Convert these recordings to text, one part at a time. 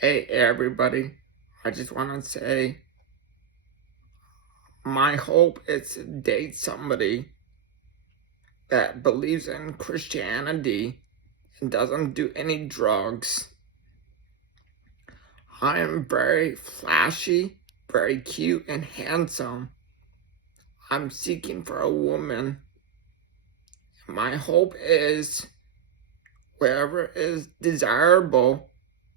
Hey everybody, I just want to say my hope is to date somebody that believes in Christianity and doesn't do any drugs. I am very flashy, very cute and handsome. I'm seeking for a woman. My hope is wherever is desirable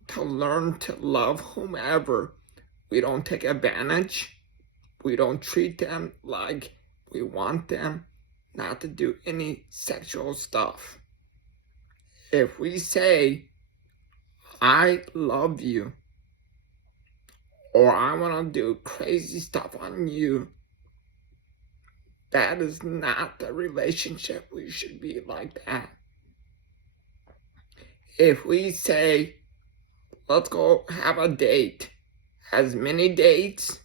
to learn to love whomever. We don't take advantage. We don't treat them like we want them not to do any sexual stuff. If we say, I love you, or I want to do crazy stuff on you, that is not the relationship we should be like that. If we say, let's go have a date, as many dates,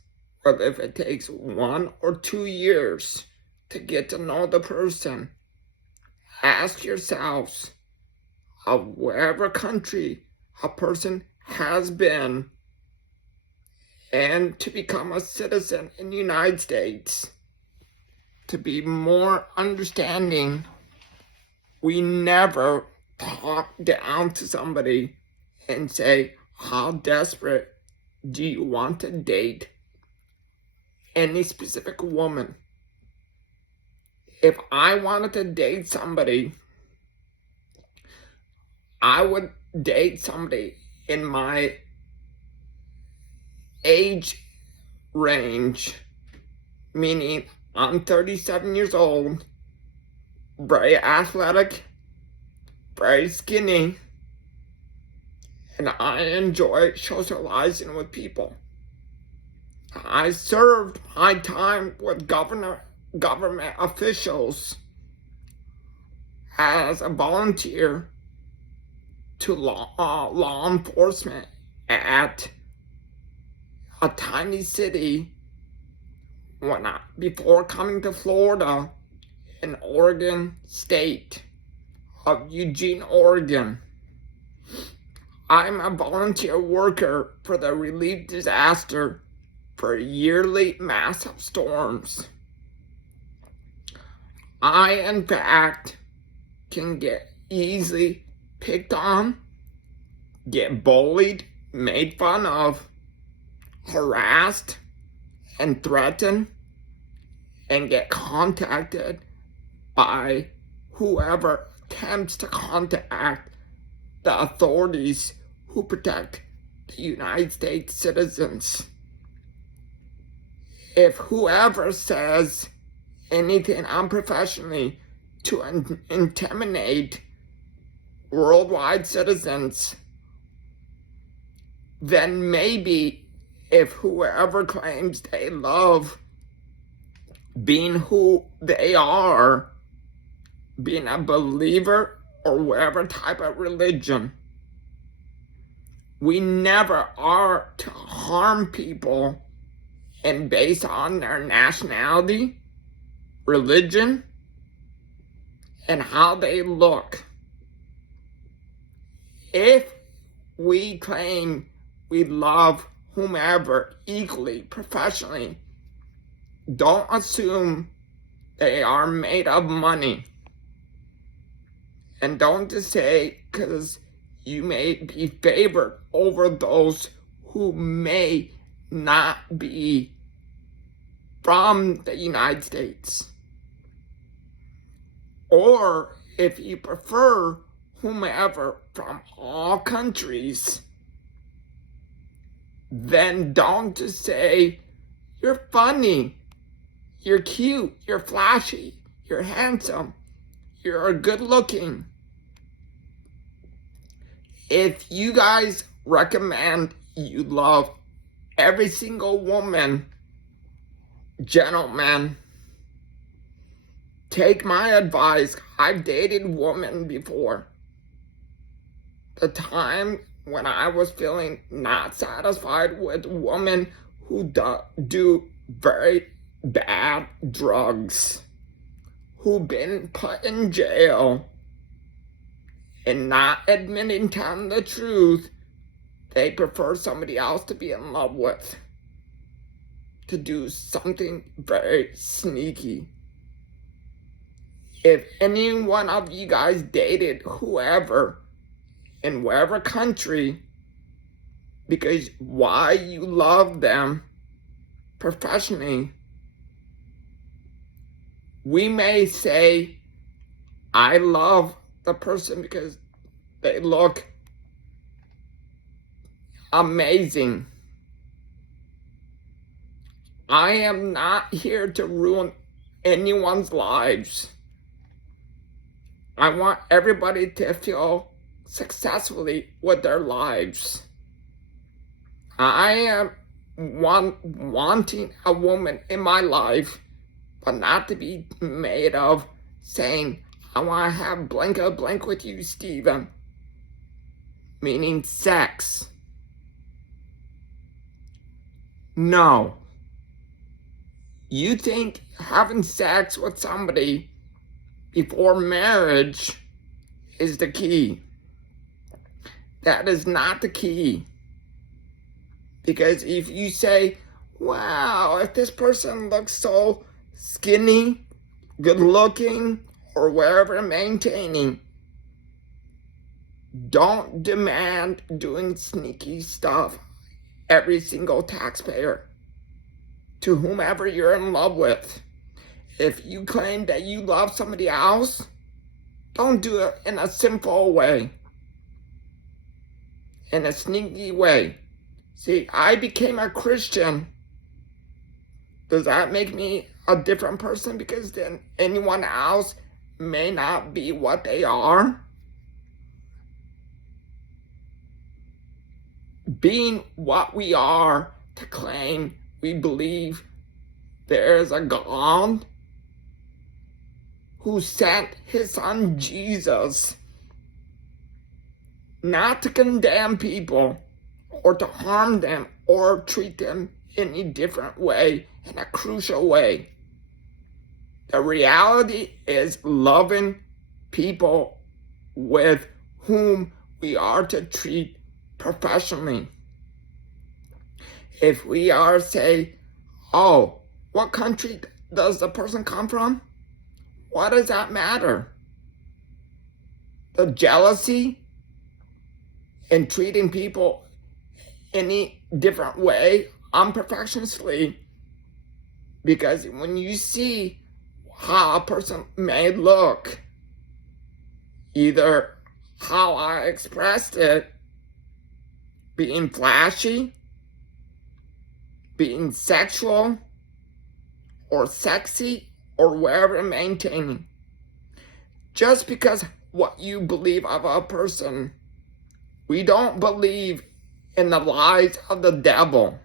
or if it takes 1 or 2 years to get to know the person, ask yourselves of wherever country a person has been and to become a citizen in the United States. To be more understanding, we never talk down to somebody and say, how desperate do you want to date any specific woman? If I wanted to date somebody, I would date somebody in my age range, meaning I'm 37 years old, very athletic, very skinny, and I enjoy socializing with people. I served my time with government officials as a volunteer to law enforcement at a tiny city before coming to Florida in Oregon State of Eugene, Oregon. I'm a volunteer worker for the relief disaster for yearly massive storms. I, in fact, can get easily picked on, get bullied, made fun of, harassed, and threatened, and get contacted by whoever attempts to contact the authorities who protect the United States citizens. If whoever says anything unprofessionally to intimidate worldwide citizens, then maybe if whoever claims they love being who they are, being a believer or whatever type of religion, we never are to harm people and based on their nationality, religion, and how they look. If we claim we love whomever equally, professionally, don't assume they are made of money. And don't just say, because you may be favored over those who may not be from the United States. Or if you prefer whomever from all countries, then don't just say, you're funny, you're cute, you're flashy, you're handsome, you're good looking. If you guys recommend you love every single woman, gentlemen, take my advice. I've dated women before. The time when I was feeling not satisfied with women who do very bad drugs, who've been put in jail and not admitting telling the truth, they prefer somebody else to be in love with, to do something very sneaky. If any one of you guys dated whoever in whatever country because why you love them professionally, we may say, I love the person because they look amazing. I am not here to ruin anyone's lives. I want everybody to feel successfully with their lives. I am wanting a woman in my life, but not to be made of saying, I want to have blank with you, Steven. Meaning sex. No. You think having sex with somebody before marriage is the key. That is not the key. Because if you say, wow, if this person looks so skinny, good looking, or wherever maintaining, don't demand doing sneaky stuff every single taxpayer to whomever you're in love with. If you claim that you love somebody else, don't do it in a sinful way, in a sneaky way. See, I became a Christian. Does that make me a different person because then anyone else may not be what they are? Being what we are to claim we believe there is a God who sent his son Jesus not to condemn people or to harm them or treat them in a different way, in a crucial way. The reality is loving people with whom we are to treat professionally. If we are, say, oh, what country does the person come from? What does that matter? The jealousy in treating people any different way, unprofessionally, because when you see how a person may look, either how I expressed it, being flashy, being sexual, or sexy, or wherever maintaining. Just because what you believe of a person, we don't believe in the lies of the devil.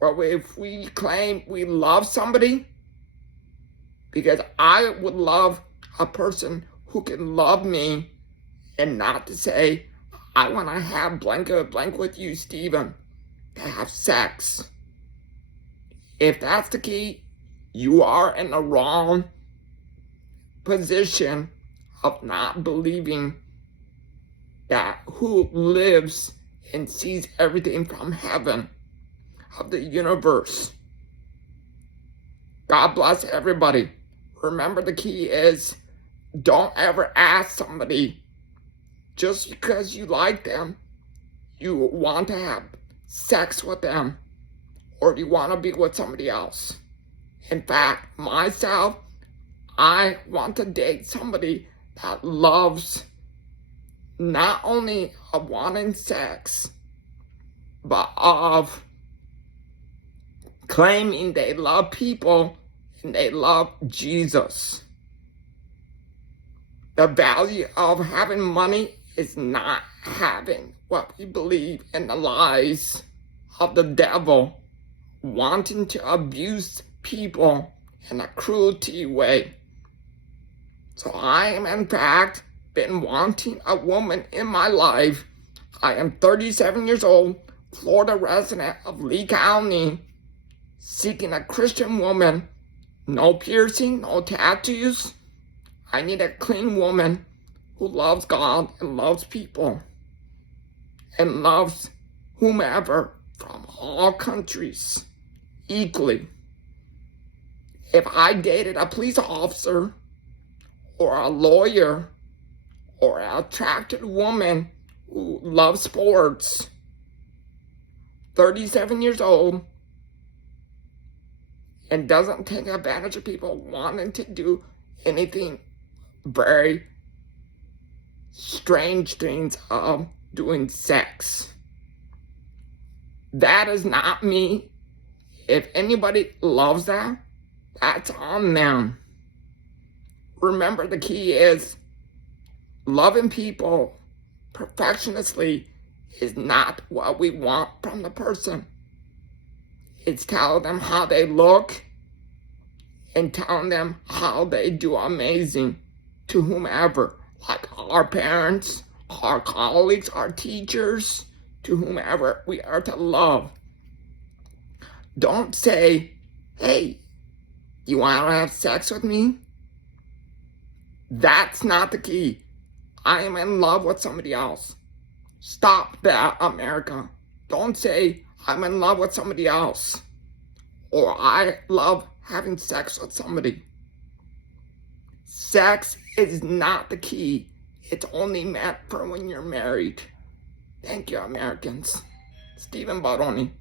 But if we claim we love somebody, because I would love a person who can love me and not to say, I want to have blank with you, Steven, to have sex. If that's the key, you are in the wrong position of not believing that who lives and sees everything from heaven, of the universe. God bless everybody. Remember, the key is don't ever ask somebody just because you like them, you want to have sex with them, or you want to be with somebody else. In fact, myself, I want to date somebody that loves not only of wanting sex, but of claiming they love people and they love Jesus. The value of having money is not having what we believe in the lies of the devil, wanting to abuse people in a cruelty way. So I am, in fact, been wanting a woman in my life. I am 37 years old, Florida resident of Lee County, seeking a Christian woman, no piercing, no tattoos. I need a clean woman who loves God and loves people. and loves whomever from all countries equally. If I dated a police officer or a lawyer or an attractive woman who loves sports, 37 years old, and doesn't take advantage of people wanting to do anything very strange things of doing sex. That is not me. If anybody loves that, that's on them. Remember, the key is loving people perfectionistly is not what we want from the person. It's telling them how they look and telling them how they do amazing to whomever, like our parents, our colleagues, our teachers, to whomever we are to love. Don't say, hey, you want to have sex with me? That's not the key. I am in love with somebody else. Stop that, America. Don't say, I'm in love with somebody else, or I love having sex with somebody. Sex is not the key. It's only meant for when you're married. Thank you, Americans. Stephen Baroni.